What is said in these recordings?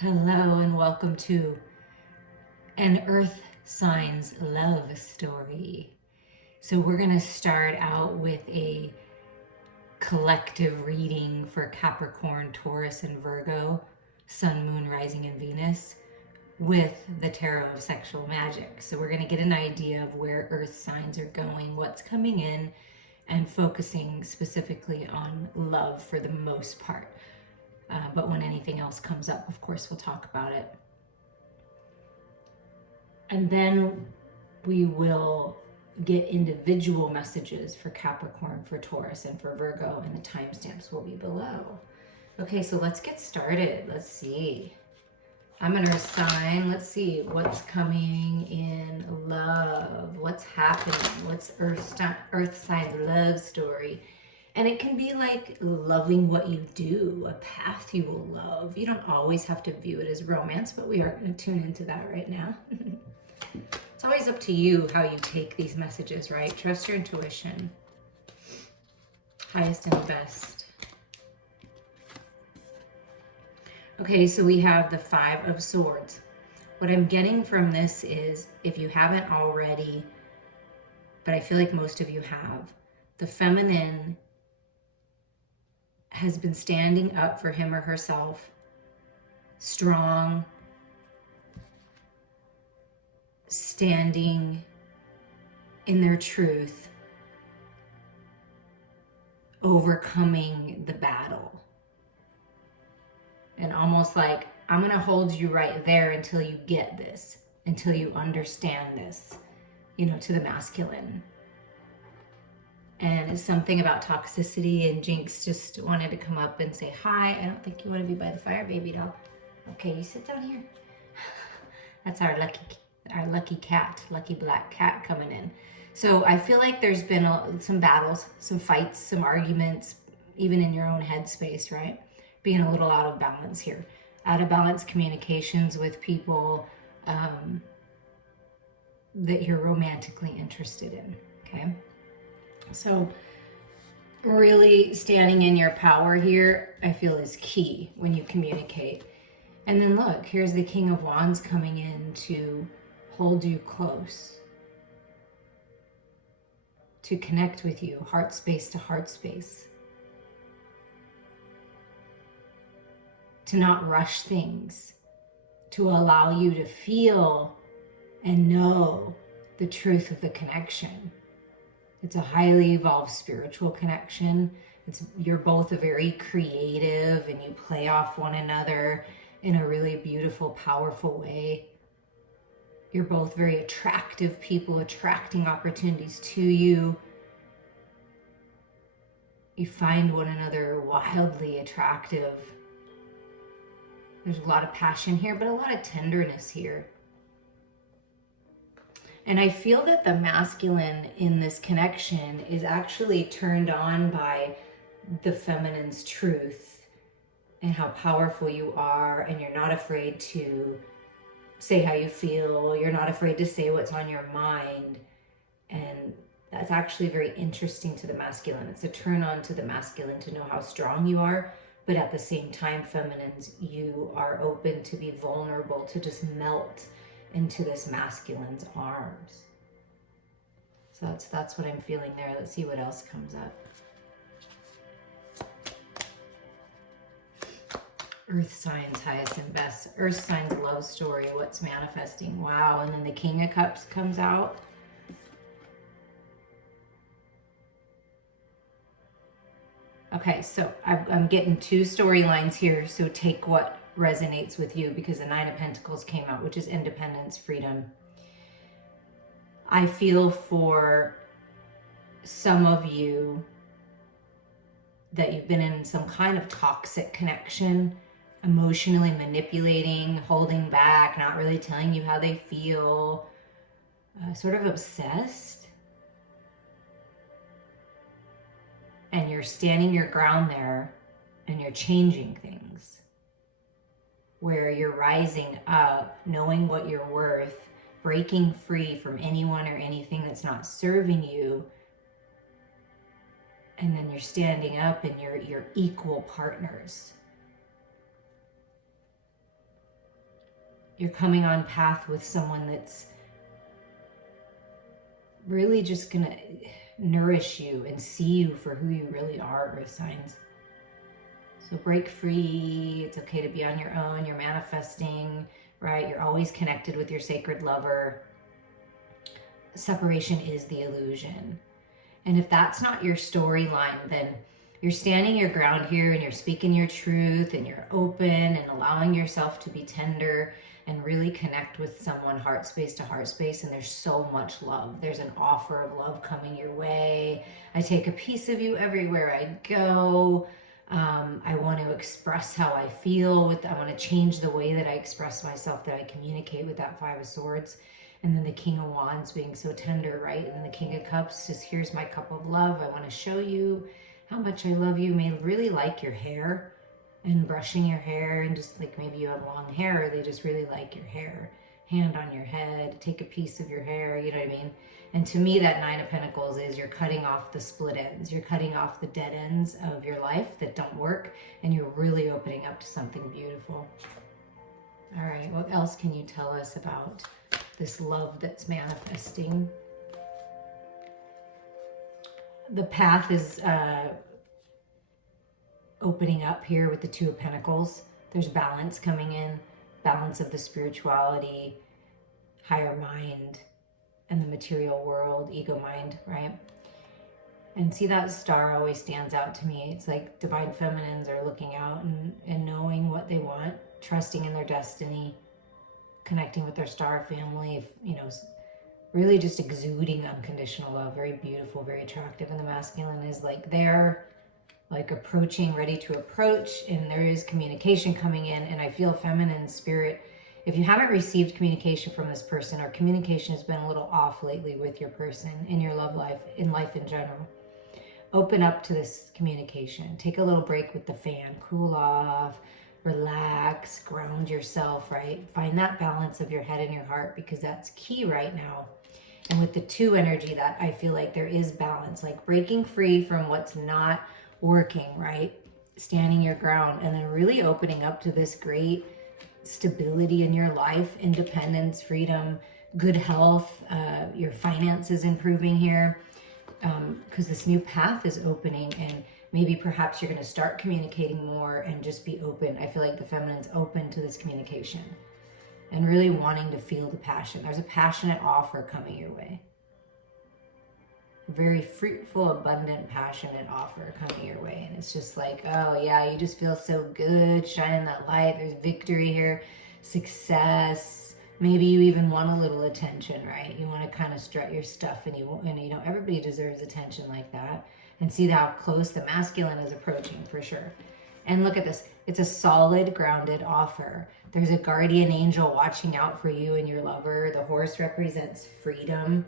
Hello and welcome to an Earth Signs love story. So we're going to start out with a collective reading for Capricorn, Taurus, and Virgo, Sun, Moon, Rising, and Venus with the Tarot of Sexual Magic. So we're going to get an idea of where Earth signs are going, what's coming in, and focusing specifically on love for the most part. But when anything else comes up, of course, we'll talk about it. And then we will get individual messages for Capricorn, for Taurus, and for Virgo, and the timestamps will be below. Okay, so let's get started. Let's see. I'm an Earth sign. Let's see what's coming in love. What's happening? What's Earth sign's love story? And it can be like loving what you do, a path you will love. You don't always have to view it as romance, but we are going to tune into that right now. It's always up to you how you take these messages, right? Trust your intuition. Highest and best. Okay, so we have the Five of Swords. What I'm getting from this is, if you haven't already, but I feel like most of you have, the feminine has been standing up for him or herself, strong, standing in their truth, overcoming the battle. And almost like, I'm going to hold you right there until you get this, until you understand this, to the masculine. And it's something about toxicity, and Jinx just wanted to come up and say, hi, I don't think you want to be by the fire, baby doll. Okay, you sit down here. That's our lucky cat, lucky black cat coming in. So I feel like there's been some battles, some fights, some arguments, even in your own headspace, right? Being a little out of balance here. Out of balance communications with people that you're romantically interested in, okay? So really standing in your power here, I feel, is key when you communicate. And then look, here's the King of Wands coming in to hold you close, to connect with you, heart space to heart space, to not rush things, to allow you to feel and know the truth of the connection. It's a highly evolved spiritual connection. You're both very creative and you play off one another in a really beautiful, powerful way. You're both very attractive people, attracting opportunities to you. You find one another wildly attractive. There's a lot of passion here, but a lot of tenderness here. And I feel that the masculine in this connection is actually turned on by the feminine's truth and how powerful you are, and you're not afraid to say how you feel. You're not afraid to say what's on your mind. And that's actually very interesting to the masculine. It's a turn on to the masculine to know how strong you are, but at the same time, feminines, you are open to be vulnerable, to just melt into this masculine's arms. So that's what I'm feeling there. Let's see what else comes up. Earth signs, highest and best. Earth signs love story. What's manifesting? Wow. And then the King of Cups comes out. Okay, so I'm getting two storylines here. So take what resonates with you, because the Nine of Pentacles came out, which is independence, freedom. I feel for some of you that you've been in some kind of toxic connection, emotionally manipulating, holding back, not really telling you how they feel, sort of obsessed. And you're standing your ground there and you're changing things, where you're rising up, knowing what you're worth, breaking free from anyone or anything that's not serving you. And then you're standing up and you're equal partners. you're coming on path with someone that's really just gonna nourish you and see you for who you really are, earth signs. So break free. It's okay to be on your own. You're manifesting, right? You're always connected with your sacred lover. Separation is the illusion. And if that's not your storyline, then you're standing your ground here and you're speaking your truth and you're open and allowing yourself to be tender and really connect with someone heart space to heart space. And there's so much love. There's an offer of love coming your way. I take a piece of you everywhere I go. I want to express how I feel I want to change the way that I express myself, that I communicate with that Five of Swords. And then the King of Wands being so tender, right? And then the King of Cups, just here's my cup of love. I want to show you how much I love you. May really like your hair and brushing your hair, and just like maybe you have long hair, or they just really like your hair. Hand on your head, take a piece of your hair, you know what I mean? And to me, that Nine of Pentacles is you're cutting off the split ends. You're cutting off the dead ends of your life that don't work, and you're really opening up to something beautiful. All right, what else can you tell us about this love that's manifesting? The path is opening up here with the Two of Pentacles. There's balance coming in, balance of the spirituality, higher mind, and the material world, ego mind, right? And see, that star always stands out to me. It's like divine feminines are looking out and knowing what they want, trusting in their destiny, connecting with their star family, you know, really just exuding unconditional love. Very beautiful, very attractive. And the masculine is like they're like approaching, ready to approach, and there is communication coming in. And I feel feminine spirit. If you haven't received communication from this person, or communication has been a little off lately with your person in your love life, in life in general, open up to this communication. Take a little break with the fan, cool off, relax, ground yourself, right? Find that balance of your head and your heart, because that's key right now. And with the Two energy, that I feel like there is balance, like breaking free from what's not working, right? Standing your ground, and then really opening up to this great stability in your life, independence, freedom, good health, your finances improving here, because this new path is opening, and maybe perhaps you're going to start communicating more and just be open. I feel like the feminine's open to this communication and really wanting to feel the passion. There's a passionate offer coming your way. A very fruitful, abundant, passionate offer coming your way. And it's just like, oh yeah, you just feel so good, shining that light. There's victory here, success. Maybe you even want a little attention, right? You want to kind of strut your stuff, and you know, everybody deserves attention like that. And see how close the masculine is approaching, for sure. And look at this. It's a solid, grounded offer. There's a guardian angel watching out for you and your lover. The horse represents freedom.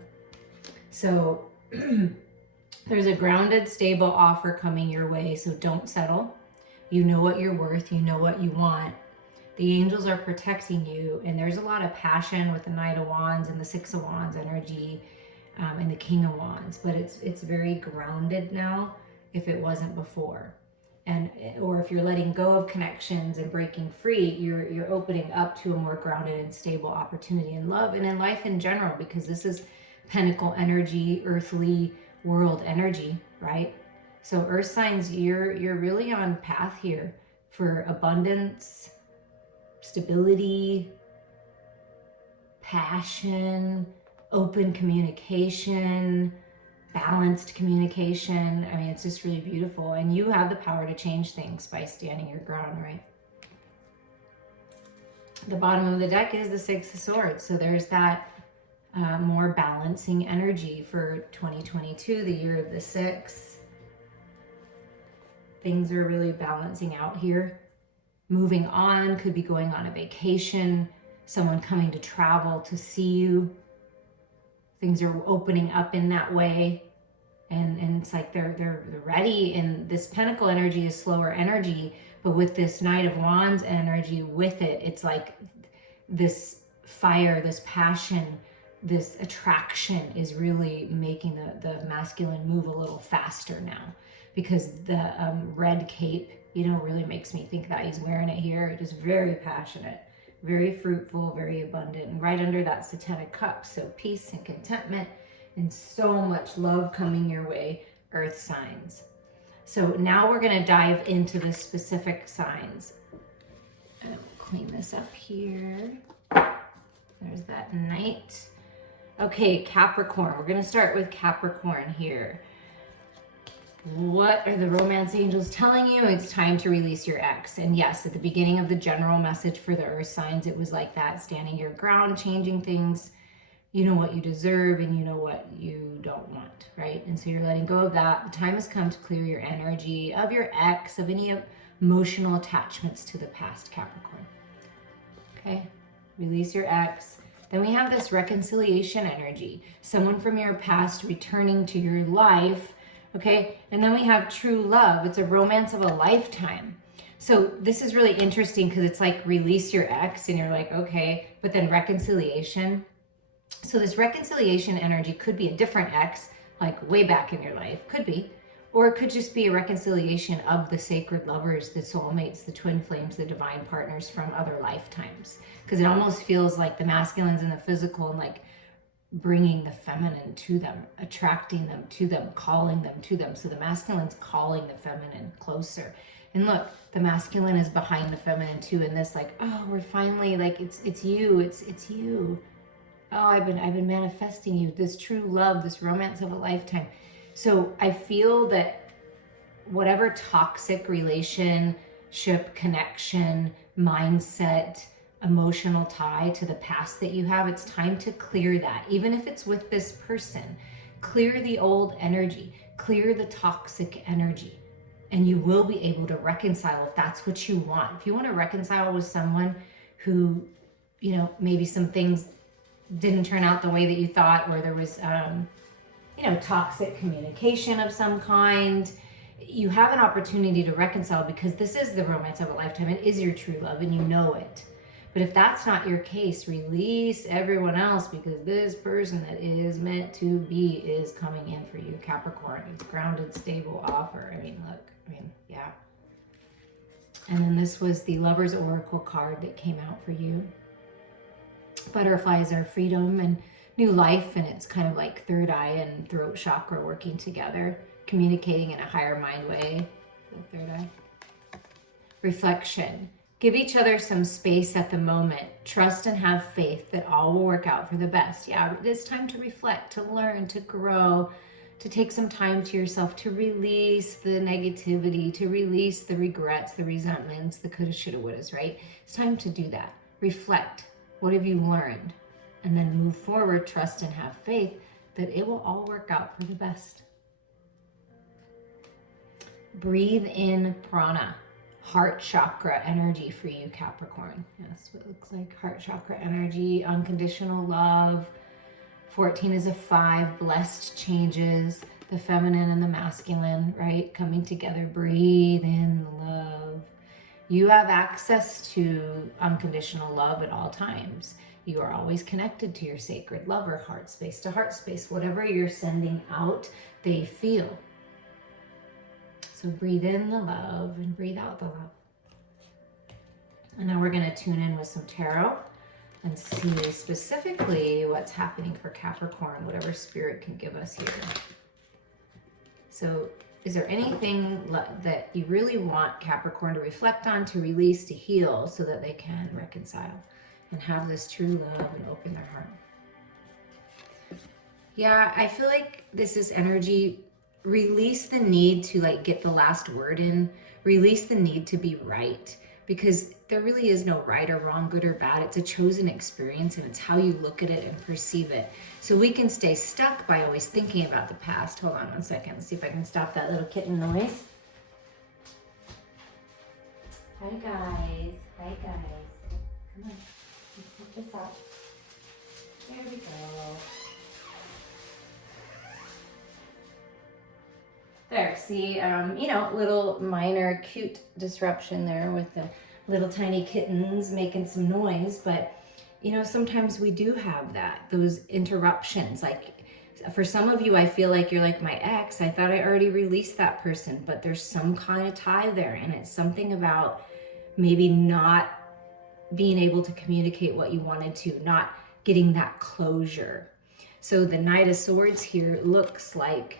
So there's a grounded, stable offer coming your way. So don't settle. You know what you're worth. You know what you want. The angels are protecting you. And there's a lot of passion with the Knight of Wands and the Six of Wands energy. And the King of Wands, but it's very grounded now, if it wasn't before. And or if you're letting go of connections and breaking free, you're opening up to a more grounded and stable opportunity in love and in life in general, because this is Pentacle energy, earthly world energy, right? So earth signs, you're really on path here for abundance, stability, passion, open communication, balanced communication. I mean, it's just really beautiful. And you have the power to change things by standing your ground, right? The bottom of the deck is the Six of Swords. So there's that more balancing energy for 2022, the year of the Six. Things are really balancing out here. Moving on, could be going on a vacation, someone coming to travel to see you. Things are opening up in that way, and it's like they're ready. And this Pentacle energy is slower energy, but with this Knight of Wands energy with it, it's like this fire, this passion, this attraction is really making the masculine move a little faster now, because the red cape, you know, really makes me think that he's wearing it here. It is very passionate, very fruitful, very abundant, and right under that Satanic cup. So peace and contentment and so much love coming your way, earth signs. So now we're going to dive into the specific signs. And we'll clean this up here. There's that knight. Okay, Capricorn. We're going to start with Capricorn here. What are the romance angels telling you? It's time to release your ex. And yes, at the beginning of the general message for the earth signs, it was like that, standing your ground, changing things. You know what you deserve and you know what you don't want, right? And so you're letting go of that. The time has come to clear your energy of your ex, of any emotional attachments to the past, Capricorn. Okay, release your ex. Then we have this reconciliation energy. Someone from your past returning to your life. Okay, and then we have true love. It's a romance of a lifetime. So this is really interesting because it's like release your ex and you're like, okay, but then reconciliation. So this reconciliation energy could be a different ex, like way back in your life, could be, or it could just be a reconciliation of the sacred lovers, the soulmates, the twin flames, the divine partners from other lifetimes. Because it almost feels like the masculines and the physical and like bringing the feminine to them, attracting them to them, calling them to them. So the masculine's calling the feminine closer. And look, the masculine is behind the feminine too. And this like, oh, we're finally like, it's you, it's you. Oh, I've been manifesting you, this true love, this romance of a lifetime. So I feel that whatever toxic relationship, connection, mindset, emotional tie to the past that you have, it's time to clear that. Even if it's with this person, clear the old energy, clear the toxic energy, and you will be able to reconcile if that's what you want. If you want to reconcile with someone who, you know, maybe some things didn't turn out the way that you thought, or there was, toxic communication of some kind, you have an opportunity to reconcile because this is the romance of a lifetime. It is your true love and you know it. But if that's not your case, release everyone else because this person that is meant to be is coming in for you, Capricorn. It's grounded, stable offer. Yeah. And then this was the Lover's Oracle card that came out for you. Butterflies are freedom and new life, and it's kind of like third eye and throat chakra working together, communicating in a higher mind way. The third eye. Reflection. Give each other some space at the moment. Trust and have faith that all will work out for the best. Yeah, it is time to reflect, to learn, to grow, to take some time to yourself, to release the negativity, to release the regrets, the resentments, the coulda, shoulda, wouldas, right? It's time to do that. Reflect. What have you learned? And then move forward, trust and have faith that it will all work out for the best. Breathe in prana. Heart chakra energy for you, Capricorn. Yes, what it looks like. Heart chakra energy, unconditional love. 14 is a 5, blessed changes, the feminine and the masculine, right? Coming together, breathe in love. You have access to unconditional love at all times. You are always connected to your sacred lover, heart space to heart space. Whatever you're sending out, they feel. So breathe in the love and breathe out the love. And now we're going to tune in with some tarot and see specifically what's happening for Capricorn, whatever spirit can give us here. So is there anything that you really want Capricorn to reflect on, to release, to heal, so that they can reconcile and have this true love and open their heart? Yeah, I feel like this is energy. Release the need to like get the last word in. Release the need to be right, because there really is no right or wrong, good or bad. It's a chosen experience, and it's how you look at it and perceive it. So we can stay stuck by always thinking about the past. Hold on one second. Let's see if I can stop that little kitten noise. Hi guys. Hi guys. Come on. Let's put this up. There we go. There, see, little minor cute disruption there with the little tiny kittens making some noise. But, sometimes we do have those interruptions. Like for some of you, I feel like you're like my ex. I thought I already released that person, but there's some kind of tie there. And it's something about maybe not being able to communicate what you wanted to, not getting that closure. So the Knight of Swords here looks like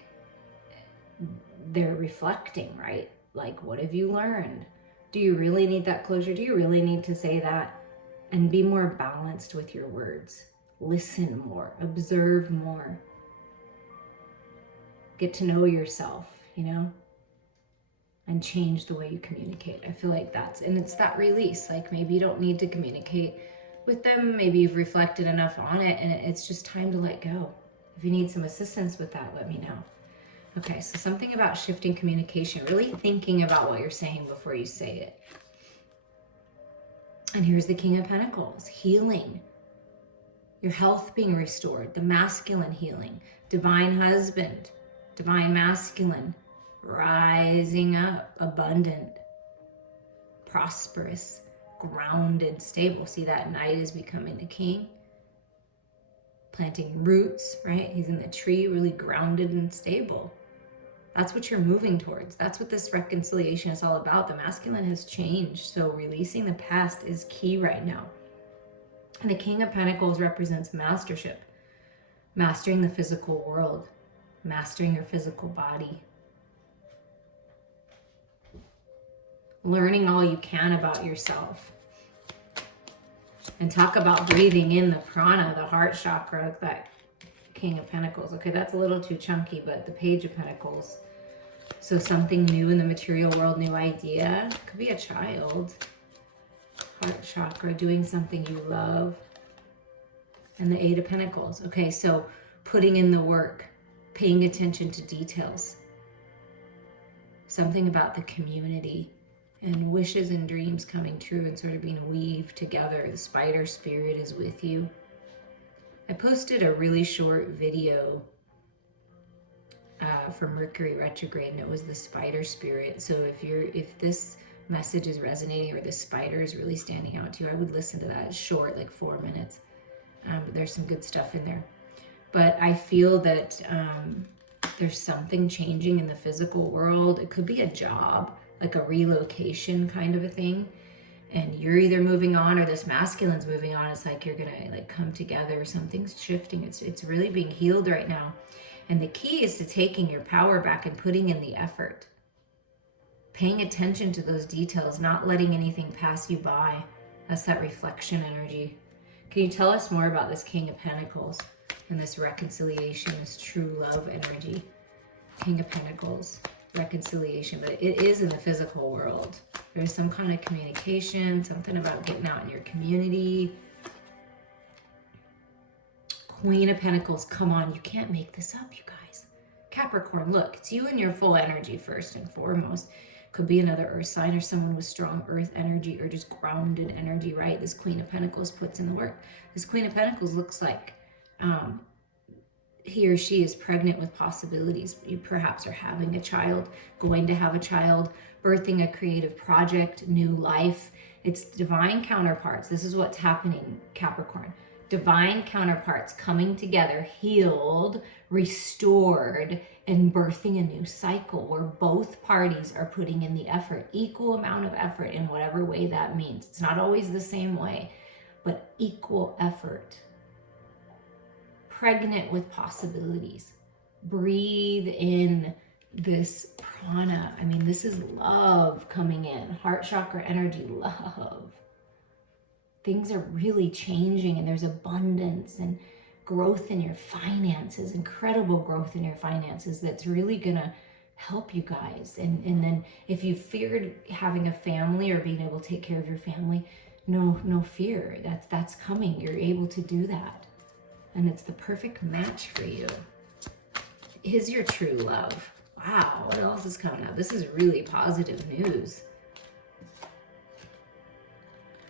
they're reflecting, right? Like, what have you learned? Do you really need that closure? Do you really need to say that? And be more balanced with your words. Listen more, observe more. Get to know yourself, you know? And change the way you communicate. I feel like it's that release. Like, maybe you don't need to communicate with them. Maybe you've reflected enough on it and it's just time to let go. If you need some assistance with that, let me know. Okay, so something about shifting communication, really thinking about what you're saying before you say it. And here's the King of Pentacles, healing. Your health being restored, the masculine healing, divine husband, divine masculine, rising up, abundant, prosperous, grounded, stable. See, that Knight is becoming the king. Planting roots, right? He's in the tree, really grounded and stable. That's what you're moving towards. That's what this reconciliation is all about. The masculine has changed, so releasing the past is key right now. And the King of Pentacles represents mastership, mastering the physical world, mastering your physical body, learning all you can about yourself. And talk about breathing in the prana, the heart chakra, that King of Pentacles. Okay, that's a little too chunky, but the Page of Pentacles. So something new in the material world, new idea. Could be a child. Heart chakra, doing something you love. And the Eight of Pentacles. Okay, so putting in the work, paying attention to details. Something about the community and wishes and dreams coming true and sort of being weaved together. The spider spirit is with you. I posted a really short video for Mercury retrograde, and it was the spider spirit. So if this message is resonating or the spider is really standing out to you, I would listen to that. It's short, like 4 minutes. But there's some good stuff in there. But I feel that there's something changing in the physical world. It could be a job, like a relocation kind of a thing. And you're either moving on or this masculine's moving on. It's like you're gonna like come together. Something's shifting. It's really being healed right now. And the key is to taking your power back and putting in the effort. Paying attention to those details, not letting anything pass you by. That's that reflection energy. Can you tell us more about this King of Pentacles and this reconciliation, this true love energy? King of Pentacles, reconciliation, but it is in the physical world. There's some kind of communication, something about getting out in your community. Queen of Pentacles, come on, you can't make this up, you guys. Capricorn, look, it's you and your full energy first and foremost. Could be another earth sign or someone with strong earth energy or just grounded energy, right? This Queen of Pentacles puts in the work. This Queen of Pentacles looks like he or she is pregnant with possibilities. You perhaps are having a child, going to have a child, birthing a creative project, new life. It's divine counterparts. This is what's happening, Capricorn. Divine counterparts coming together, healed, restored, and birthing a new cycle where both parties are putting in the effort, equal amount of effort in whatever way that means. It's not always the same way, but equal effort. Pregnant with possibilities. Breathe in this prana. I mean, this is love coming in. Heart chakra energy, love. Things are really changing and there's abundance and growth in your finances, incredible growth in your finances that's really gonna help you guys. And then if you feared having a family or being able to take care of your family, no fear. That's coming. You're able to do that. And it's the perfect match for you. Is your true love. Wow, what else is coming up? This is really positive news.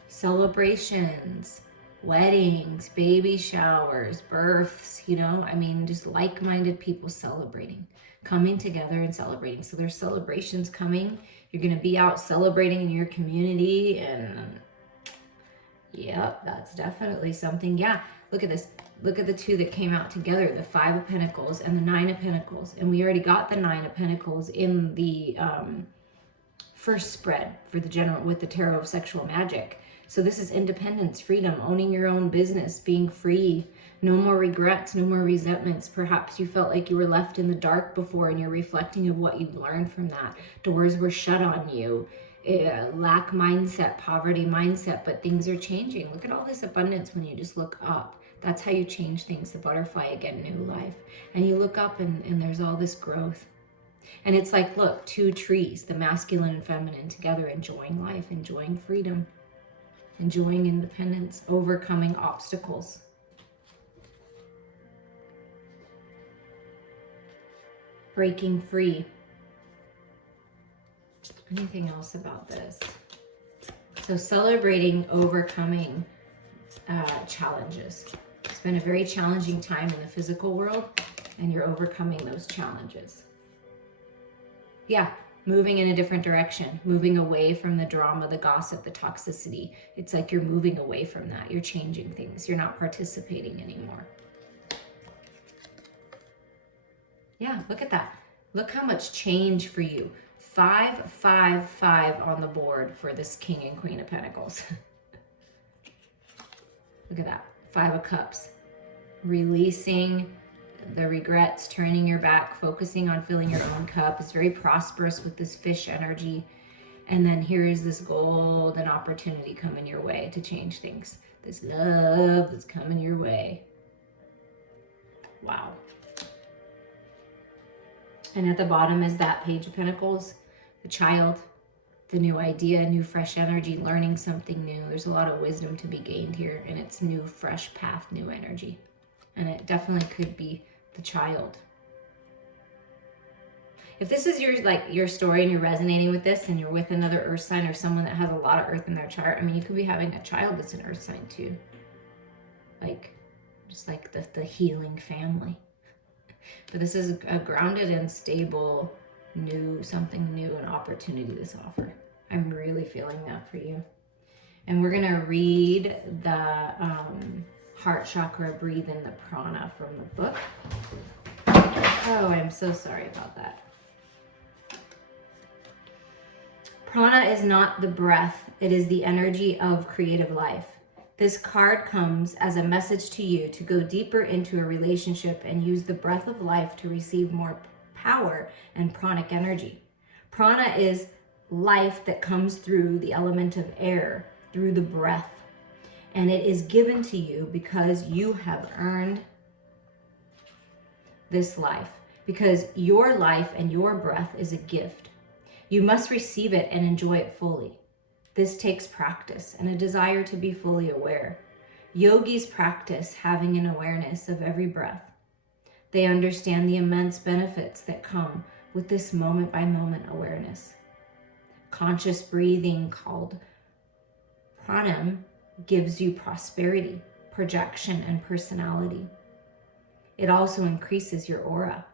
Celebrations, weddings, baby showers, births, you know, I mean, just like-minded people celebrating, coming together and celebrating. So there's celebrations coming. You're going to be out celebrating in your community, and yep, that's definitely something. Yeah, look at this. Look at the two that came out together, the Five of Pentacles and the Nine of Pentacles. And we already got the Nine of Pentacles in the first spread for the general with the Tarot of Sexual Magic. So this is independence, freedom, owning your own business, being free, no more regrets, no more resentments. Perhaps you felt like you were left in the dark before and you're reflecting of what you've learned from that. Doors were shut on you, lack mindset, poverty mindset, but things are changing. Look at all this abundance when you just look up. That's how you change things. The butterfly, again, new life. And you look up and there's all this growth. And it's like, look, two trees, the masculine and feminine together, enjoying life, enjoying freedom, enjoying independence, overcoming obstacles. Breaking free. Anything else about this? So celebrating overcoming challenges. It's been a very challenging time in the physical world, and you're overcoming those challenges. Yeah, moving in a different direction, moving away from the drama, the gossip, the toxicity. It's like you're moving away from that. You're changing things. You're not participating anymore. Yeah, look at that. Look how much change for you. 5, 5, 5 on the board for this King and Queen of Pentacles. Look at that. 5 of Cups. Releasing the regrets, turning your back, focusing on filling your own cup. It's very prosperous with this fish energy. And then here is this golden opportunity coming your way to change things. This love that's coming your way. Wow. And at the bottom is that Page of Pentacles, the child, the new idea, new fresh energy, learning something new. There's a lot of wisdom to be gained here, and it's new, fresh path, new energy. And it definitely could be the child. If this is your story and you're resonating with this and you're with another earth sign or someone that has a lot of earth in their chart, I mean, you could be having a child that's an earth sign too. Like, just like the healing family. But this is a grounded and stable, something new, an opportunity this offer. I'm really feeling that for you. And we're going to read the heart chakra, breathe in the prana from the book. Oh, I'm so sorry about that. Prana is not the breath. It is the energy of creative life. This card comes as a message to you to go deeper into a relationship and use the breath of life to receive more power and pranic energy. Prana is life that comes through the element of air, through the breath. And it is given to you because you have earned this life. Because your life and your breath is a gift. You must receive it and enjoy it fully. This takes practice and a desire to be fully aware. Yogis practice having an awareness of every breath. They understand the immense benefits that come with this moment-by-moment awareness. Conscious breathing, called pranam, gives you prosperity, projection, and personality. It also increases your aura.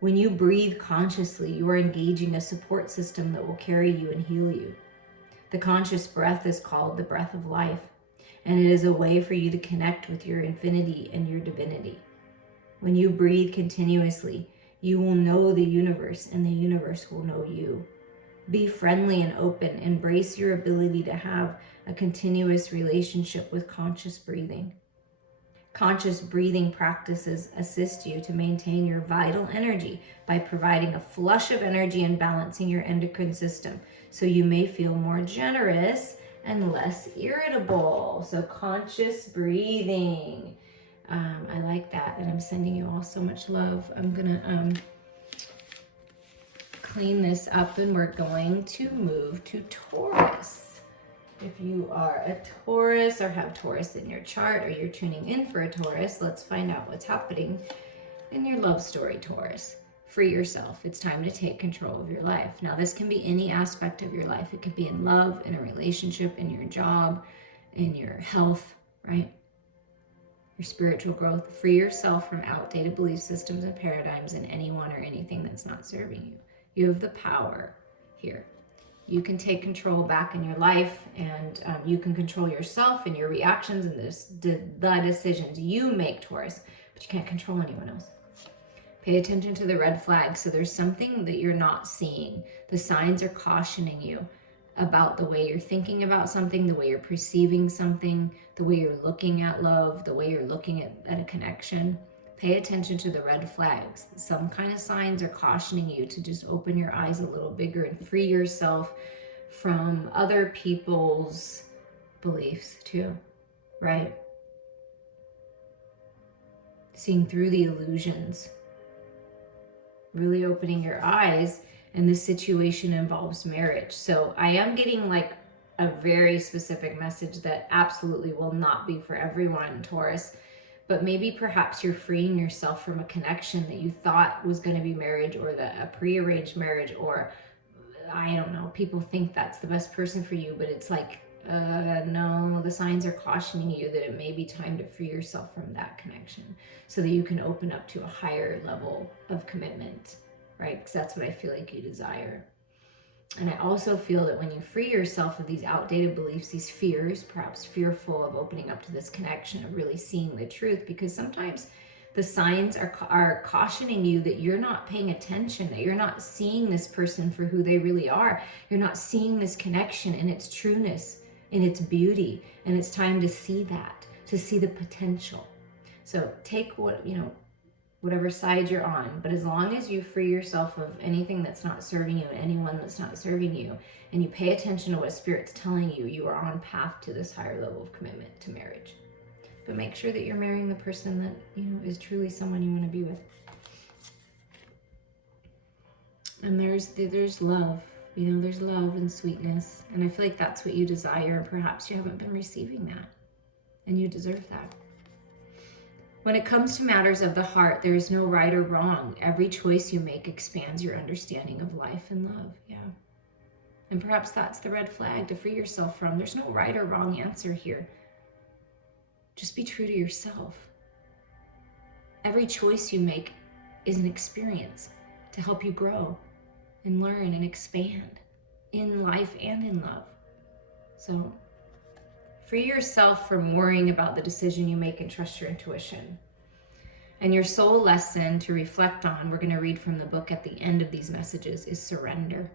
When you breathe consciously, you are engaging a support system that will carry you and heal you. The conscious breath is called the breath of life, and it is a way for you to connect with your infinity and your divinity. When you breathe continuously, you will know the universe, and the universe will know you. Be friendly and open. Embrace your ability to have a continuous relationship with conscious breathing. Conscious breathing practices assist you to maintain your vital energy by providing a flush of energy and balancing your endocrine system, so you may feel more generous and less irritable. So conscious breathing. I like that, and I'm sending you all so much love. I'm gonna clean this up, and we're going to move to Taurus. If you are a Taurus or have Taurus in your chart, or you're tuning in for a Taurus, let's find out what's happening in your love story, Taurus. Free yourself. It's time to take control of your life. Now, this can be any aspect of your life. It could be in love, in a relationship, in your job, in your health, right? Your spiritual growth. Free yourself from outdated belief systems and paradigms and anyone or anything that's not serving you. You have the power here. You can take control back in your life, and you can control yourself and your reactions and the decisions you make, Taurus, but you can't control anyone else. Pay attention to the red flags. So there's something that you're not seeing. The signs are cautioning you. about the way you're thinking about something, the way you're perceiving something, the way you're looking at love, the way you're looking at a connection. Pay attention to the red flags. Some kind of signs are cautioning you to just open your eyes a little bigger and free yourself from other people's beliefs too, right? Seeing through the illusions, really opening your eyes. And this situation involves marriage. So I am getting like a very specific message that absolutely will not be for everyone, Taurus. But maybe perhaps you're freeing yourself from a connection that you thought was going to be marriage, or a prearranged marriage, or I don't know, people think that's the best person for you, but it's like, no, the signs are cautioning you that it may be time to free yourself from that connection so that you can open up to a higher level of commitment, right? Because that's what I feel like you desire. And I also feel that when you free yourself of these outdated beliefs, these fears, perhaps fearful of opening up to this connection, of really seeing the truth, because sometimes the signs are cautioning you that you're not paying attention, that you're not seeing this person for who they really are. You're not seeing this connection in its trueness, in its beauty, and it's time to see that, to see the potential. So take whatever side you're on, but as long as you free yourself of anything that's not serving you and anyone that's not serving you, and you pay attention to what Spirit's telling you, you are on path to this higher level of commitment to marriage. But make sure that you're marrying the person that, is truly someone you want to be with. And there's love, there's love and sweetness. And I feel like that's what you desire, and perhaps you haven't been receiving that, and you deserve that. When it comes to matters of the heart, there is no right or wrong. Every choice you make expands your understanding of life and love. Yeah. And perhaps that's the red flag to free yourself from. There's no right or wrong answer here. Just be true to yourself. Every choice you make is an experience to help you grow and learn and expand in life and in love. So free yourself from worrying about the decision you make and trust your intuition. And your soul lesson to reflect on, we're going to read from the book at the end of these messages, is surrender,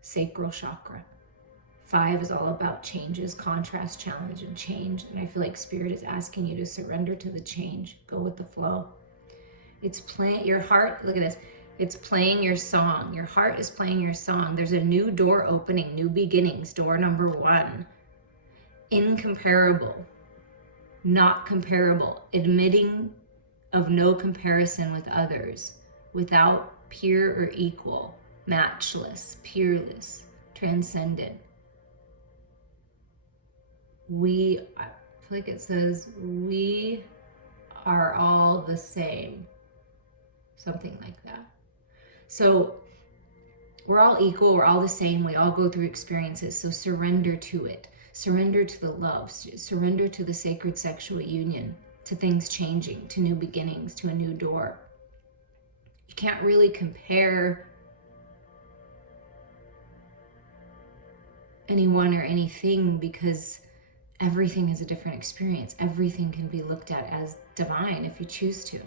sacral chakra. 5 is all about changes, contrast, challenge, and change. And I feel like Spirit is asking you to surrender to the change. Go with the flow. It's playing your heart. Look at this. It's playing your song. Your heart is playing your song. There's a new door opening, new beginnings. Door number 1. Incomparable. Not comparable. Admitting of no comparison with others. Without peer or equal. Matchless. Peerless. Transcendent. I feel like it says, we are all the same. Something like that. So we're all equal, we're all the same, we all go through experiences. So surrender to it. Surrender to the love. Surrender to the sacred sexual union, to things changing, to new beginnings, to a new door. You can't really compare anyone or anything, because everything is a different experience. Everything can be looked at as divine if you choose to.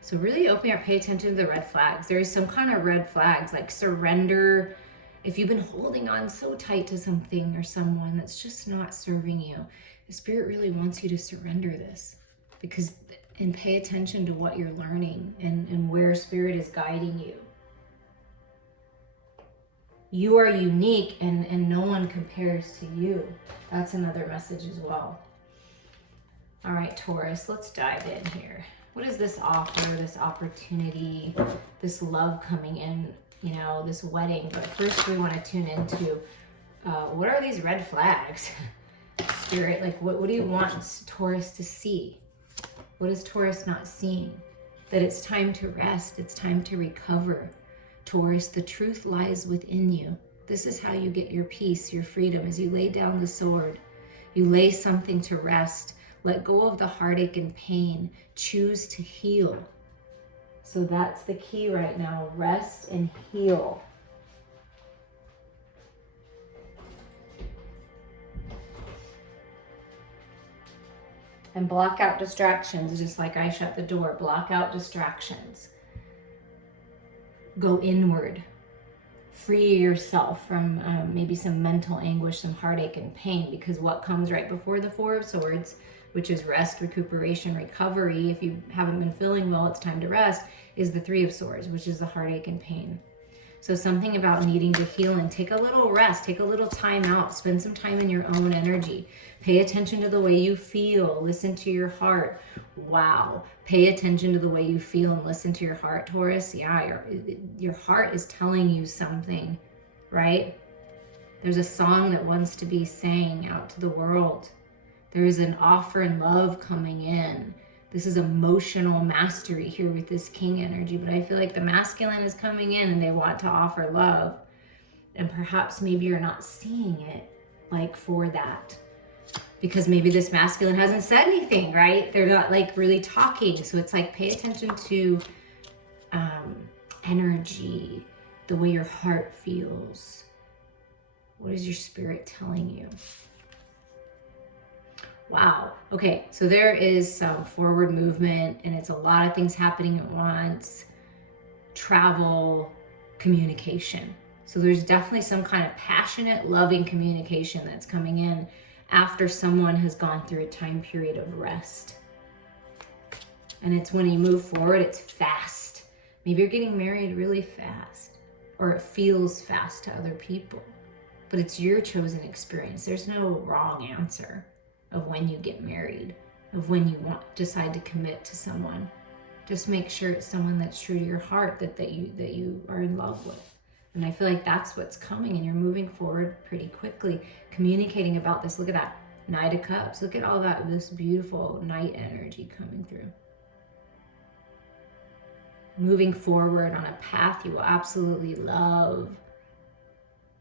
So really open your, pay attention to the red flags. There is some kind of red flags, like surrender. If you've been holding on so tight to something or someone that's just not serving you, the Spirit really wants you to surrender this, and pay attention to what you're learning and where Spirit is guiding you. You are unique and no one compares to you. That's another message as well. All right, Taurus, let's dive in here. What does this offer, this opportunity, this love coming in, this wedding? But first we want to tune into what are these red flags? Spirit, like what do you want Taurus to see? What is Taurus not seeing? That it's time to rest, it's time to recover. Taurus, the truth lies within you. This is how you get your peace, your freedom, as you lay down the sword. You lay something to rest. Let go of the heartache and pain. Choose to heal. So that's the key right now. Rest and heal. And block out distractions, just like I shut the door. Block out distractions. Go inward. free yourself from maybe some mental anguish, some heartache and pain, because what comes right before the Four of Swords, which is rest, recuperation, recovery. If you haven't been feeling well, it's time to rest, is the Three of Swords, which is the heartache and pain. So something about needing to heal and take a little rest, take a little time out, spend some time in your own energy. Pay attention to the way you feel, listen to your heart. Wow. Pay attention to the way you feel and listen to your heart, Taurus. Yeah, your heart is telling you something, right? There's a song that wants to be sang out to the world. There is an offer and love coming in. This is emotional mastery here with this King energy, but I feel like the masculine is coming in and they want to offer love. And perhaps maybe you're not seeing it like for that, because maybe this masculine hasn't said anything, right? They're not like really talking. So it's like, pay attention to energy, the way your heart feels. What is your spirit telling you? Wow. Okay, so there is some forward movement and it's a lot of things happening at once. Travel, communication. So there's definitely some kind of passionate, loving communication that's coming in after someone has gone through a time period of rest. And it's when you move forward, it's fast. Maybe you're getting married really fast, or it feels fast to other people, but it's your chosen experience. There's no wrong answer of when you get married, of when you decide to commit to someone. Just make sure it's someone that's true to your heart, that you are in love with. And I feel like that's what's coming, and you're moving forward pretty quickly, communicating about this. Look at that Knight of Cups. Look at all that, this beautiful Knight energy coming through. Moving forward on a path you will absolutely love.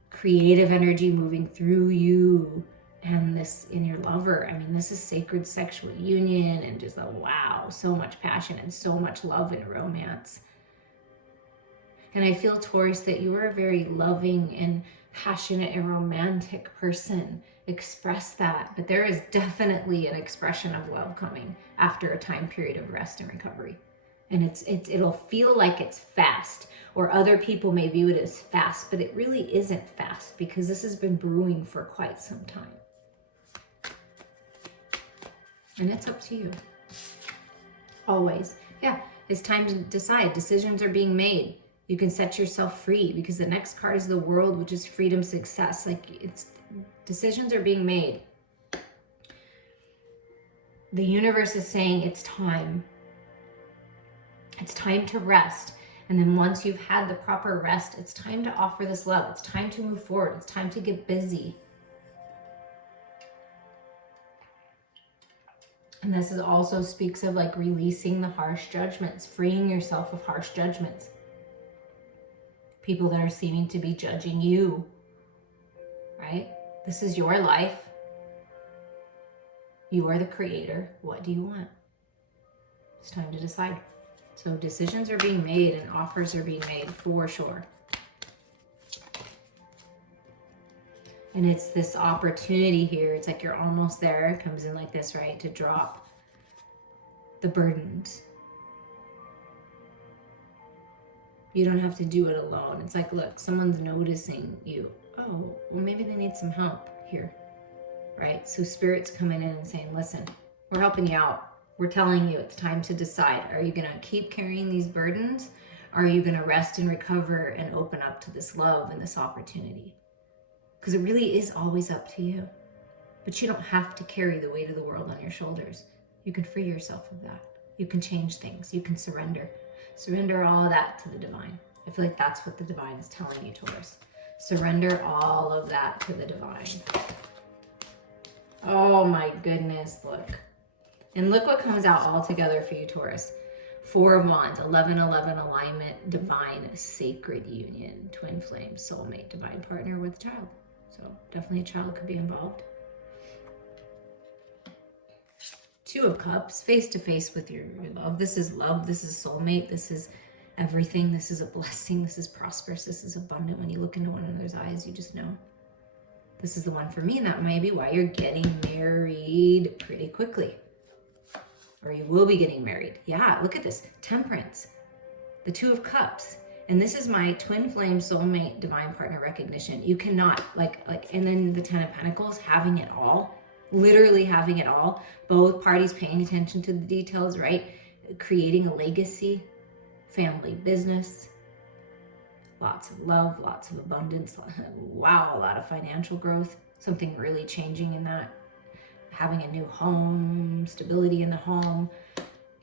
Creative energy moving through you and this in your lover. I mean, this is sacred sexual union and just wow, so much passion and so much love and romance. And I feel, Taurus, that you are a very loving and passionate and romantic person. Express that. But there is definitely an expression of love coming after a time period of rest and recovery. And it'll feel like it's fast, or other people may view it as fast, but it really isn't fast, because this has been brewing for quite some time. And it's up to you. Always. Yeah, it's time to decide. Decisions are being made. You can set yourself free, because the next card is the World, which is freedom, success. Like, decisions are being made. The universe is saying it's time. It's time to rest. And then once you've had the proper rest, it's time to offer this love. It's time to move forward. It's time to get busy. And this also speaks of like releasing the harsh judgments, freeing yourself of harsh judgments. People that are seeming to be judging you, right? This is your life. You are the creator. What do you want? It's time to decide. So decisions are being made and offers are being made for sure. And it's this opportunity here. It's like you're almost there. It comes in like this, right? To drop the burdens. You don't have to do it alone. It's like, look, someone's noticing you. Oh, well, maybe they need some help here, right? So Spirit's coming in and saying, listen, we're helping you out. We're telling you it's time to decide. Are you going to keep carrying these burdens? Or are you going to rest and recover and open up to this love and this opportunity? Because it really is always up to you. But you don't have to carry the weight of the world on your shoulders. You can free yourself of that. You can change things. You can surrender. Surrender all of that to the divine. I feel like that's what the divine is telling you, Taurus. Surrender all of that to the divine. Oh my goodness, look. And look what comes out all together for you, Taurus. Four of Wands, 11-11 alignment, divine, sacred union, twin flame, soulmate, divine partner with child. So definitely a child could be involved. Two of Cups, face to face with your love. This is love. This is soulmate. This is everything. This is a blessing. This is prosperous. This is abundant. When you look into one another's eyes, you just know this is the one for me. And that may be why you're getting married pretty quickly. Or you will be getting married. Yeah, look at this. Temperance. The Two of Cups. And this is my twin flame soulmate divine partner recognition. You cannot and then the 10 of Pentacles, having it all, literally having it all, both parties paying attention to the details, right? Creating a legacy, family, business, lots of love, lots of abundance. Wow, a lot of financial growth, something really changing in that, having a new home, stability in the home.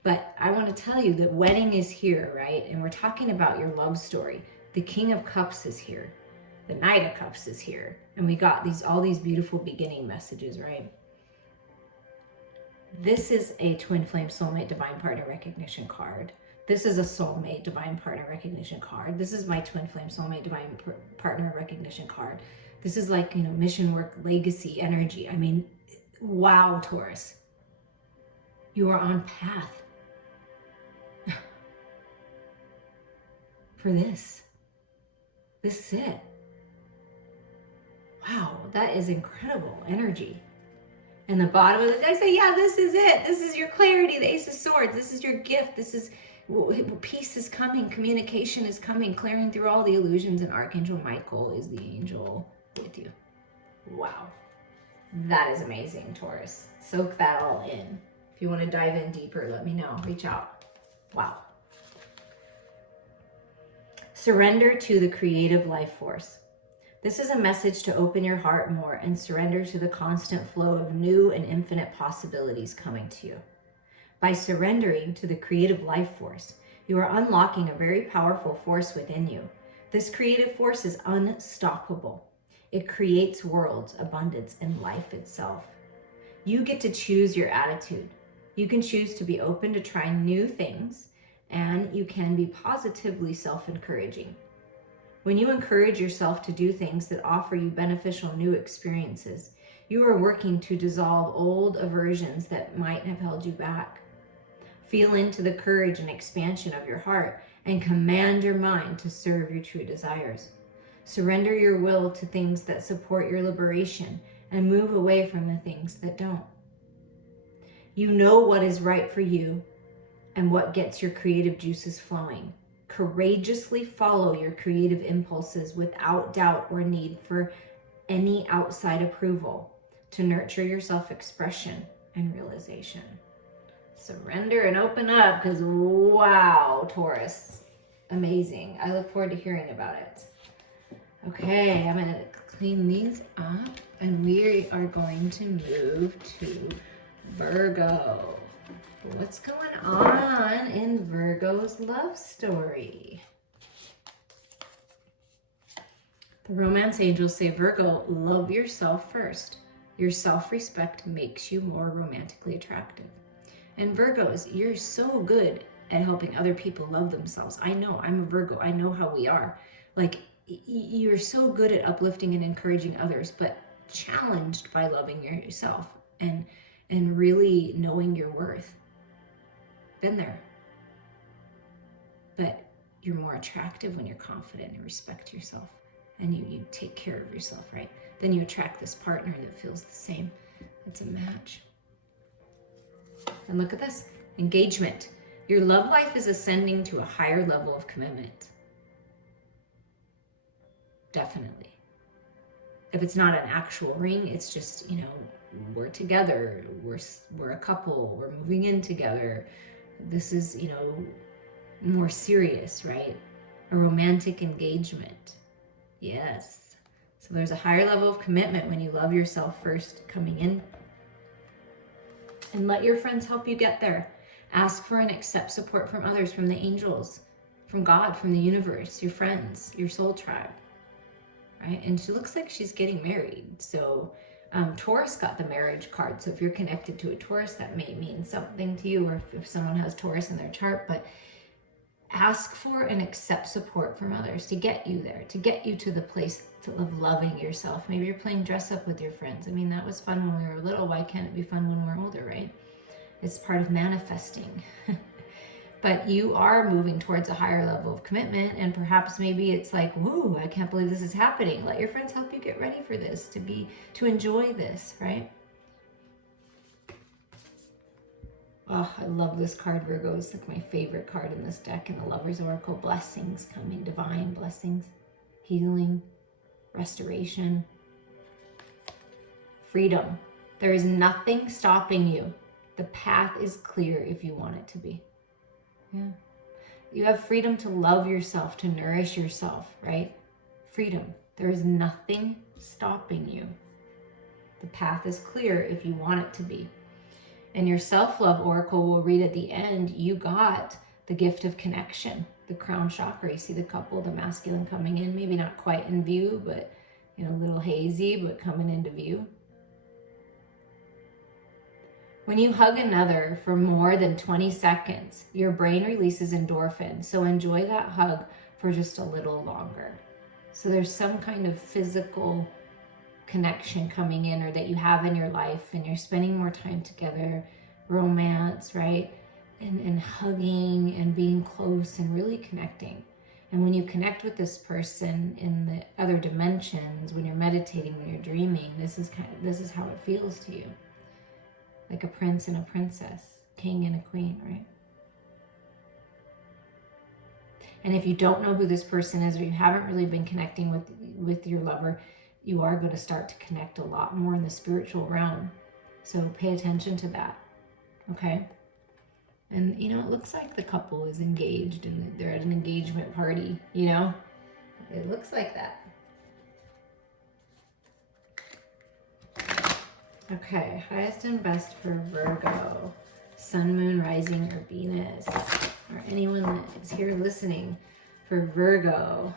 But I want to tell you that wedding is here, right? And we're talking about your love story. The King of Cups is here. The Knight of Cups is here. And we got all these beautiful beginning messages, right? This is a twin flame soulmate divine partner recognition card. This is a soulmate divine partner recognition card. This is my twin flame soulmate divine partner recognition card. This is like, mission work, legacy, energy. I mean, wow, Taurus. You are on path for this. This is it. Wow, that is incredible energy. And the bottom of the deck, I say, yeah, this is it. This is your clarity, the Ace of Swords. This is your gift. This is peace is coming. Communication is coming. Clearing through all the illusions. And Archangel Michael is the angel with you. Wow. That is amazing, Taurus. Soak that all in. If you want to dive in deeper, let me know. Reach out. Wow. Surrender to the creative life force. This is a message to open your heart more and surrender to the constant flow of new and infinite possibilities coming to you. By surrendering to the creative life force, you are unlocking a very powerful force within you. This creative force is unstoppable. It creates worlds, abundance, and life itself. You get to choose your attitude. You can choose to be open to trying new things, and you can be positively self-encouraging. When you encourage yourself to do things that offer you beneficial new experiences, you are working to dissolve old aversions that might have held you back. Feel into the courage and expansion of your heart and command your mind to serve your true desires. Surrender your will to things that support your liberation and move away from the things that don't. You know what is right for you and what gets your creative juices flowing. Courageously follow your creative impulses without doubt or need for any outside approval to nurture your self-expression and realization. Surrender and open up, because wow, Taurus, amazing. I look forward to hearing about it. Okay, I'm going to clean these up and we are going to move to Virgo. What's going on in Virgo's love story? The romance angels say, Virgo, love yourself first. Your self-respect makes you more romantically attractive. And Virgos, you're so good at helping other people love themselves. I know, I'm a Virgo. I know how we are. Like, you're so good at uplifting and encouraging others, but challenged by loving yourself and really knowing your worth. Been there. But you're more attractive when you're confident and respect yourself and you take care of yourself, right? Then you attract this partner that feels the same. It's a match. And look at this, engagement. Your love life is ascending to a higher level of commitment. Definitely. If it's not an actual ring, it's just, we're together, we're a couple, we're moving in together. This is, more serious, right? A romantic engagement. Yes. So there's a higher level of commitment when you love yourself first coming in. And let your friends help you get there. Ask for and accept support from others, from the angels, from God, from the universe, your friends, your soul tribe, right? And she looks like she's getting married. So Taurus got the marriage card. So if you're connected to a Taurus, that may mean something to you, or if someone has Taurus in their chart. But ask for and accept support from others to get you there, to get you to the place of loving yourself. Maybe you're playing dress up with your friends. I mean, that was fun when we were little. Why can't it be fun when we're older, right? It's part of manifesting. But you are moving towards a higher level of commitment, and perhaps maybe it's like, woo, I can't believe this is happening. Let your friends help you get ready for this, to enjoy this, right? Oh, I love this card, Virgo. It's like my favorite card in this deck in the Lover's Oracle. Blessings coming, divine blessings, healing, restoration, freedom. There is nothing stopping you. The path is clear if you want it to be. Yeah. You have freedom to love yourself, to nourish yourself, right? Freedom. There is nothing stopping you. The path is clear if you want it to be. And your self-love oracle will read at the end, you got the gift of connection, the crown chakra. You see the couple, the masculine coming in, maybe not quite in view, but a little hazy, but coming into view. When you hug another for more than 20 seconds, your brain releases endorphins. So enjoy that hug for just a little longer. So there's some kind of physical connection coming in, or that you have in your life, and you're spending more time together, romance, right? And hugging and being close and really connecting. And when you connect with this person in the other dimensions, when you're meditating, when you're dreaming, this is how it feels to you. Like a prince and a princess, king and a queen, right? And if you don't know who this person is, or you haven't really been connecting with your lover, you are going to start to connect a lot more in the spiritual realm. So pay attention to that, okay? And, it looks like the couple is engaged and they're at an engagement party, It looks like that. Okay, highest and best for Virgo, Sun, Moon, Rising, or Venus, or anyone that is here listening for Virgo.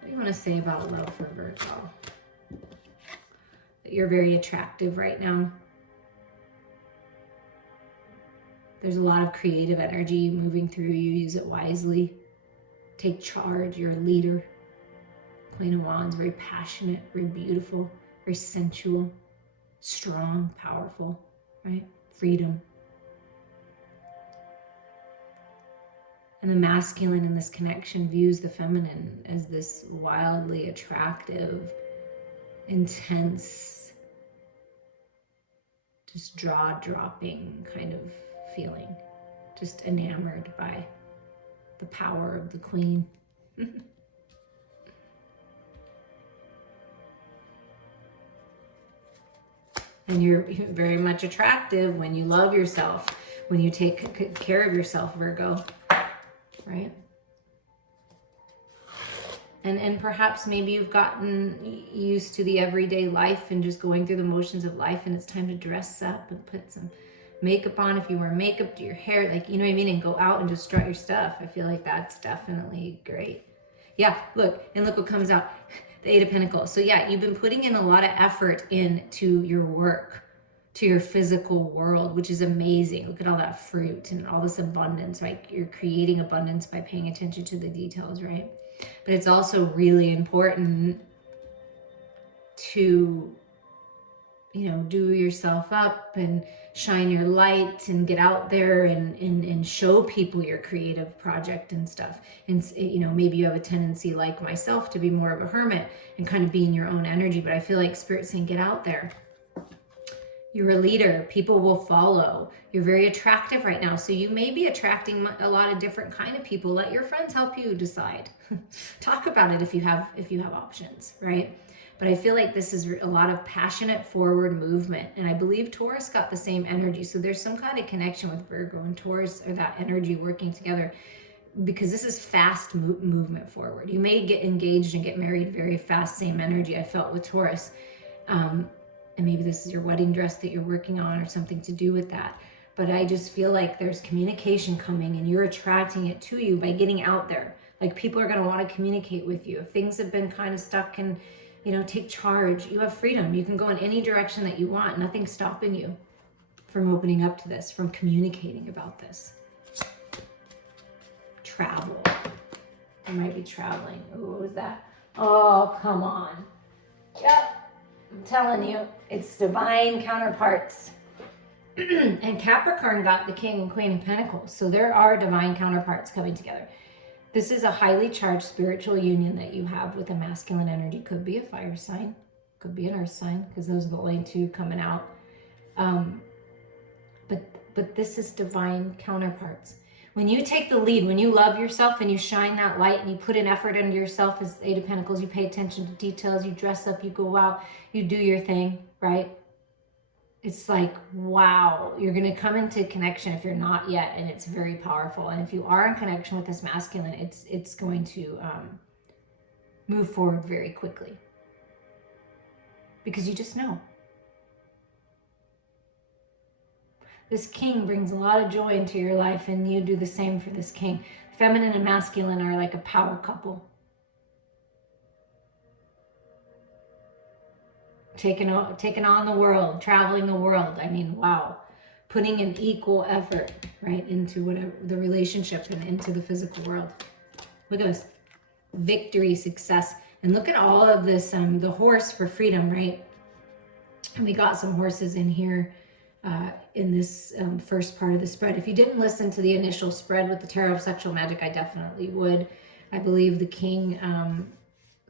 What do you want to say about love for Virgo? That you're very attractive right now. There's a lot of creative energy moving through you. Use it wisely. Take charge. You're a leader. Queen of Wands, very passionate, very beautiful, very sensual, strong, powerful, right? Freedom. And the masculine in this connection views the feminine as this wildly attractive, intense, just jaw-dropping kind of feeling. Just enamored by the power of the queen. And you're very much attractive when you love yourself, when you take care of yourself, Virgo, right? And perhaps maybe you've gotten used to the everyday life and just going through the motions of life, and it's time to dress up and put some makeup on. If you wear makeup, do your hair, like, you know what I mean, and go out and just strut your stuff. I feel like that's definitely great. Yeah, look what comes out. The Eight of Pentacles. So yeah, you've been putting in a lot of effort into your work, to your physical world, which is amazing. Look at all that fruit and all this abundance, right? You're creating abundance by paying attention to the details, right? But it's also really important to, do yourself up and shine your light and get out there and show people your creative project and stuff. And, maybe you have a tendency like myself to be more of a hermit and kind of be in your own energy. But I feel like Spirit's saying, get out there. You're a leader. People will follow. You're very attractive right now. So you may be attracting a lot of different kind of people. Let your friends help you decide. Talk about it if you have options, right? But I feel like this is a lot of passionate forward movement. And I believe Taurus got the same energy. So there's some kind of connection with Virgo and Taurus, or that energy working together, because this is fast movement forward. You may get engaged and get married very fast, same energy I felt with Taurus. And maybe this is your wedding dress that you're working on or something to do with that. But I just feel like there's communication coming and you're attracting it to you by getting out there. Like, people are going to want to communicate with you. If things have been kind of stuck and, take charge, you have freedom. You can go in any direction that you want. Nothing's stopping you from opening up to this, from communicating about this. Travel. You might be traveling. Ooh, what was that? Oh, come on. Yep. I'm telling you, it's divine counterparts. And Capricorn got the King and Queen of Pentacles. So there are divine counterparts coming together. This is a highly charged spiritual union that you have with a masculine energy. Could be a fire sign, could be an earth sign, because those are the only two coming out. But but this is divine counterparts. When you take the lead, when you love yourself and you shine that light and you put an effort into yourself as Eight of Pentacles, you pay attention to details, you dress up, you go out, you do your thing, right? It's like, wow, you're going to come into connection if you're not yet, and it's very powerful. And if you are in connection with this masculine, it's going to move forward very quickly. Because you just know. This king brings a lot of joy into your life, and you do the same for this king. Feminine and masculine are like a power couple. Taking on the world, traveling the world. I mean, wow. Putting an equal effort, right, into whatever the relationship and into the physical world. Look at this. Victory, success. And look at all of this, the horse for freedom, right? And we got some horses in here in this first part of the spread. If you didn't listen to the initial spread with the Tarot of Sexual Magic, I definitely would. I believe the King,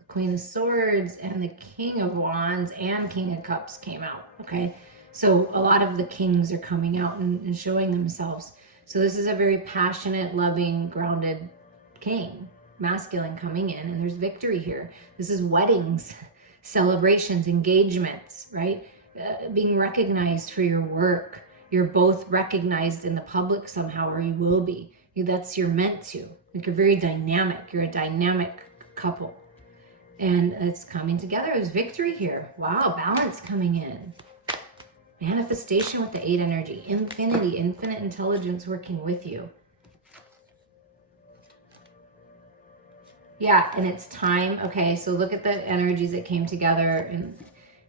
Queen of Swords, and the King of Wands and King of Cups came out, okay? So a lot of the kings are coming out and showing themselves. So this is a very passionate, loving, grounded king, masculine coming in, and there's victory here. This is weddings, celebrations, engagements, right? Being recognized for your work. You're both recognized in the public somehow, or you will be. That's you're meant to. Like, you're very dynamic. You're a dynamic couple. And it's coming together. There's victory here. Wow, balance coming in. Manifestation with the 8 energy. Infinity, infinite intelligence working with you. Yeah, and it's time. Okay, so look at the energies that came together, and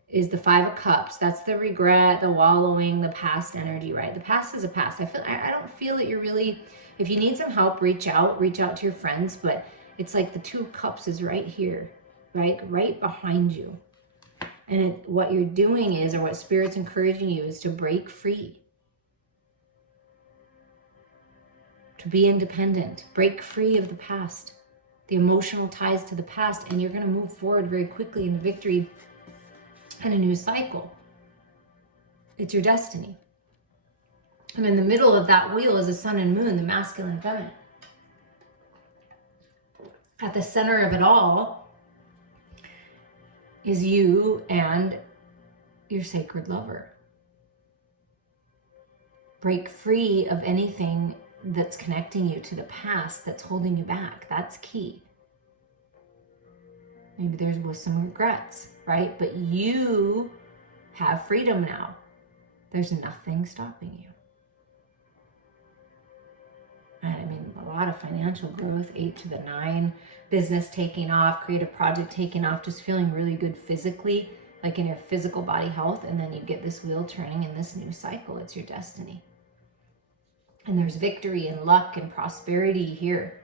is the 5 of Cups. That's the regret, the wallowing, the past energy, right? The past is a past. I don't feel that you're really, if you need some help, reach out to your friends, but it's like the 2 of Cups is right here, right behind you. And what you're doing is, or what Spirit's encouraging you is to break free. To be independent, break free of the past, the emotional ties to the past, and you're going to move forward very quickly in victory and a new cycle. It's your destiny. And in the middle of that wheel is the sun and moon, the masculine and feminine. At the center of it all is you and your sacred lover. Break free of anything that's connecting you to the past, that's holding you back. That's key. Maybe there was some regrets, right? But you have freedom now. There's nothing stopping you. And I mean, a lot of financial growth, 8 to the 9, business taking off, creative project taking off, just feeling really good physically, like in your physical body health. And then you get this wheel turning in this new cycle. It's your destiny. And there's victory and luck and prosperity here.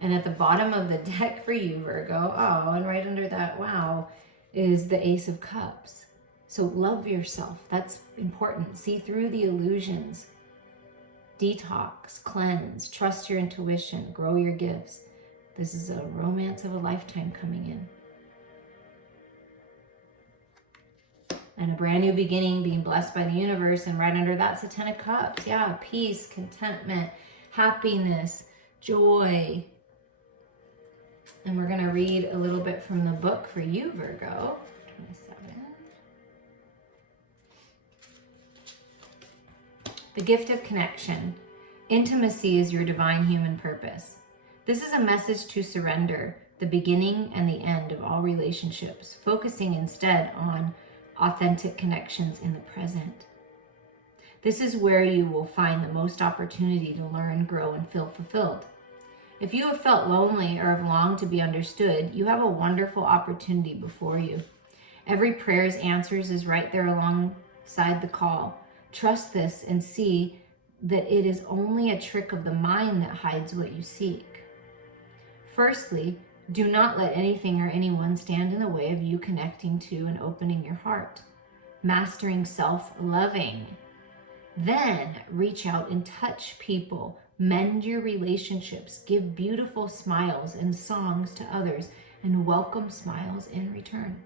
And at the bottom of the deck for you, Virgo, oh, and right under that, wow, is the Ace of Cups. So love yourself. That's important. See through the illusions. Detox, cleanse, trust your intuition, grow your gifts. This is a romance of a lifetime coming in. And a brand new beginning, being blessed by the universe. And right under that's the 10 of Cups. Yeah, peace, contentment, happiness, joy. And we're going to read a little bit from the book for you, Virgo. 27. The gift of connection. Intimacy is your divine human purpose. This is a message to surrender the beginning and the end of all relationships, focusing instead on authentic connections in the present. This is where you will find the most opportunity to learn, grow, and feel fulfilled. If you have felt lonely or have longed to be understood, you have a wonderful opportunity before you. Every prayer's answers is right there alongside the call. Trust this and see that it is only a trick of the mind that hides what you seek. Firstly, do not let anything or anyone stand in the way of you connecting to and opening your heart, mastering self-loving. Then reach out and touch people, mend your relationships, give beautiful smiles and songs to others, and welcome smiles in return.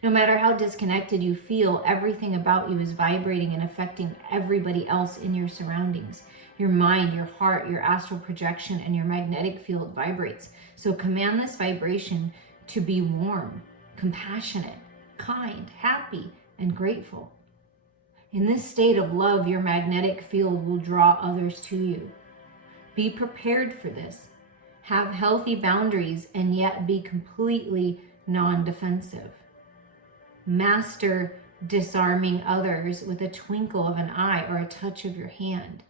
No matter how disconnected you feel, everything about you is vibrating and affecting everybody else in your surroundings. Your mind, your heart, your astral projection, and your magnetic field vibrates. So command this vibration to be warm, compassionate, kind, happy, and grateful. In this state of love, your magnetic field will draw others to you. Be prepared for this. Have healthy boundaries and yet be completely non-defensive. Master disarming others with a twinkle of an eye or a touch of your hand.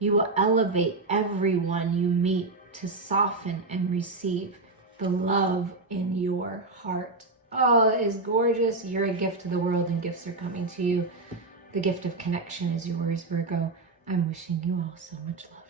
You will elevate everyone you meet to soften and receive the love in your heart. Oh, that is gorgeous. You're a gift to the world and gifts are coming to you. The gift of connection is yours, Virgo. I'm wishing you all so much love.